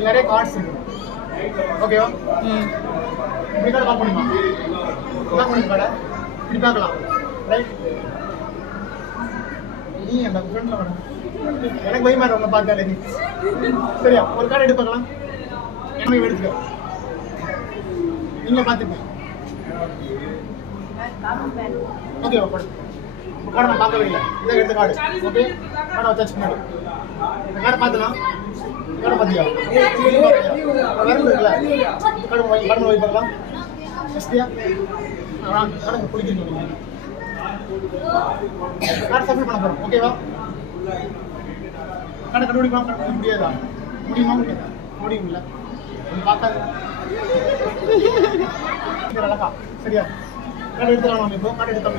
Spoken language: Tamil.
இது நிறைய கார்ட்ஸ் இருக்கு. ஓகேவா? இப்படி கூட பார்க்க முடியுமா? பார்க்க முடியும் கடை இப்படி பார்க்கலாம். ரைட்? நீ அந்த ஃப்ரெண்ட்ல வேணும். எனக்கு பயமா இருக்கு உங்களை பார்த்தாலே. சரியா? ஒரு கார்டு எடுத்து பார்க்கலாம். எனக்கு எடுத்துக்க. நீங்களே பார்த்துக்கங்க. ஓகேவா? படு. கார்டை நான் பார்க்கவே இல்லை. இதை எடுத்த கார்டு. ஓகே? கார்டை வச்சாச்சு முன்னாடி. இந்த கார்டை பார்த்துலாம். கார்டை பார்த்தியா? வரம்பு இருக்குல்ல? கார்டு போய் பார்க்கலாம். ஃபஸ்ட்டியா? கார்டை குளிக்கிறீங்க. கார்டு சப்மிட் பண்ண போகிறோம். ஓகேவா? கார்டை கண்டுபிடிக்கலாம். கண்டுபிடிக்க முடியாதா? முடியுமா? முடியாதா? முடியும்ல? பார்க்காது. அழகா. சரியா? கார்டு எடுத்துக்கலாம். நம்ம இப்போ கார்டு எடுத்தோம்.